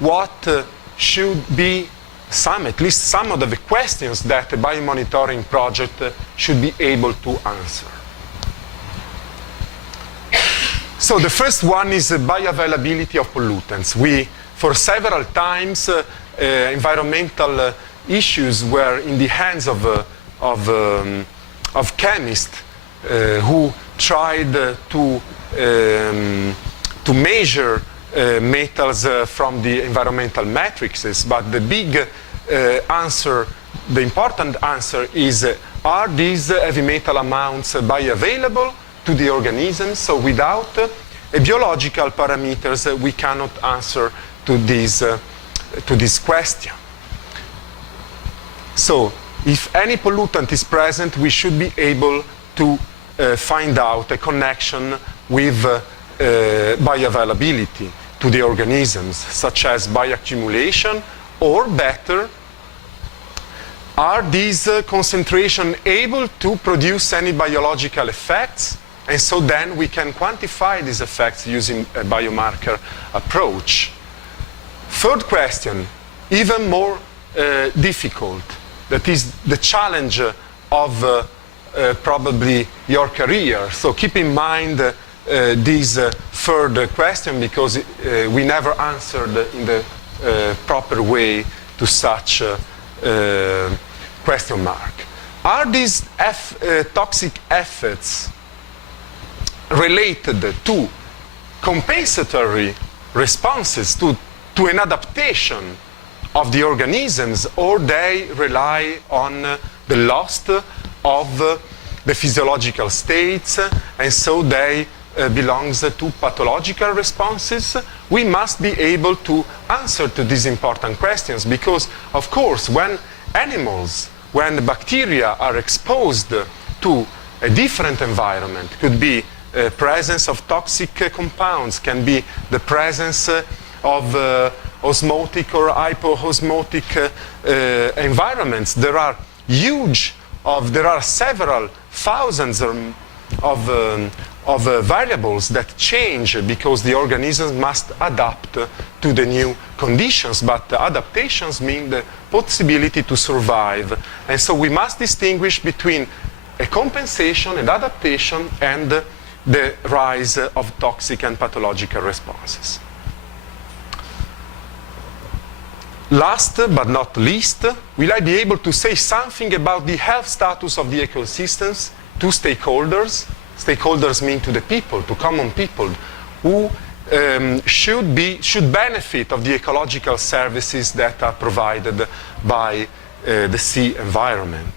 what should be at least some of the questions that a biomonitoring project should be able to answer. So the first one is the bioavailability of pollutants. For several times, environmental issues were in the hands of chemists who tried to measure metals from the environmental matrices, but the big answer, the important answer is, are these heavy metal amounts bioavailable to the organisms? So without biological parameters, we cannot answer to this question. So if any pollutant is present, we should be able to find out a connection with bioavailability to the organisms, such as bioaccumulation, or better, are these concentrations able to produce any biological effects? And so then we can quantify these effects using a biomarker approach. Third question, even more difficult, that is the challenge of probably your career. So keep in mind this third question, because we never answered in the proper way to such question mark. Are these toxic effects related to compensatory responses, to an adaptation of the organisms, or they rely on the loss of the physiological states, and so they belongs to pathological responses? We must be able to answer to these important questions, because, of course, when the bacteria are exposed to a different environment, could be presence of toxic compounds, can be the presence of osmotic or hypoosmotic environments. There are several thousands of variables that change, because the organisms must adapt to the new conditions, but adaptations mean the possibility to survive. And so we must distinguish between a compensation and adaptation and the rise of toxic and pathological responses. Last but not least, will I be able to say something about the health status of the ecosystems to stakeholders? Stakeholders mean to the people, to common people, who should benefit of the ecological services that are provided by the sea environment.